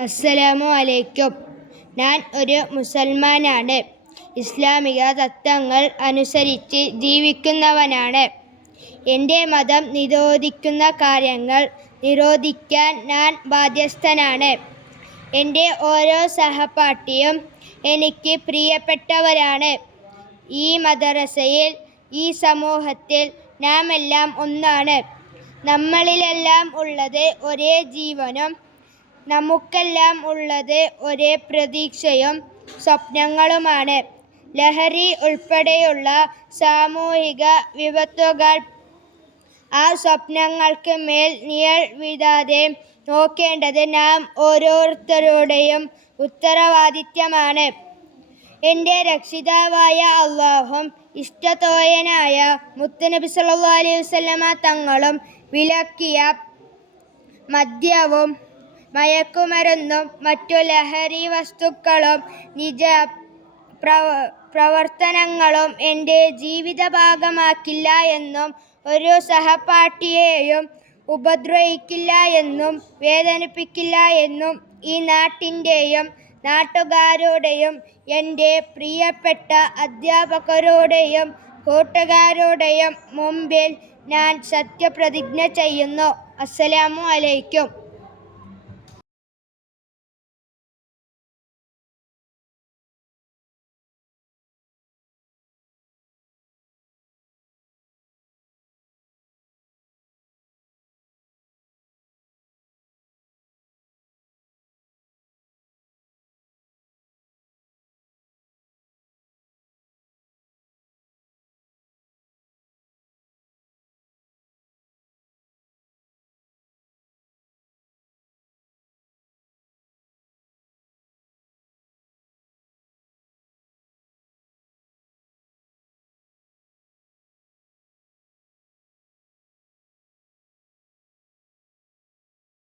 അസ്സലാമു അലൈക്കും. ഞാൻ ഒരു മുസൽമാനാണ്. ഇസ്ലാമിക തത്വങ്ങൾ അനുസരിച്ച് ജീവിക്കുന്നവനാണ്. എൻ്റെ മതം നിരോധിക്കുന്ന കാര്യങ്ങൾ നിരോധിക്കാൻ ഞാൻ ബാധ്യസ്ഥനാണ്. എൻ്റെ ഓരോ സഹപാഠിയും എനിക്ക് പ്രിയപ്പെട്ടവരാണ്. ഈ മദ്രസയിൽ, ഈ സമൂഹത്തിൽ നാമെല്ലാം ഒന്നാണ്. നമ്മളിലെല്ലാം ഉള്ളത് ഒരേ ജീവനും നമുക്കെല്ലാം ഉള്ളത് ഒരേ പ്രതീക്ഷയും സ്വപ്നങ്ങളുമാണ്. ലഹരി ഉൾപ്പെടെയുള്ള സാമൂഹിക വിപത്തുകൾ ആ സ്വപ്നങ്ങൾക്ക് മേൽ നിഴൽ വീഴാതെ നോക്കേണ്ടത് നാം ഓരോരുത്തരുടെയും ഉത്തരവാദിത്തമാണ്. എൻ്റെ രക്ഷിതാവായ അല്ലാഹും ഇഷ്ടത്തോഴനായ മുത്തുനബി സ്വല്ലല്ലാഹു അലൈഹി വസല്ലമ തങ്ങളും വിലക്കിയ മദ്യവും മയക്കുമരുന്നും മറ്റു ലഹരി വസ്തുക്കളും നിജ പ്രവർത്തനങ്ങളും എൻ്റെ ജീവിത ഭാഗമാക്കില്ല എന്നും ഒരു സഹപാഠിയെയും ഉപദ്രവിക്കില്ല എന്നും വേദനിപ്പിക്കില്ല എന്നും ഈ നാട്ടിൻ്റെയും നാട്ടുകാരുടെയും എൻ്റെ പ്രിയപ്പെട്ട അധ്യാപകരുടെയും കൂട്ടുകാരുടെയും മുമ്പിൽ ഞാൻ സത്യപ്രതിജ്ഞ ചെയ്യുന്നു. അസ്സലാമു അലൈക്കും.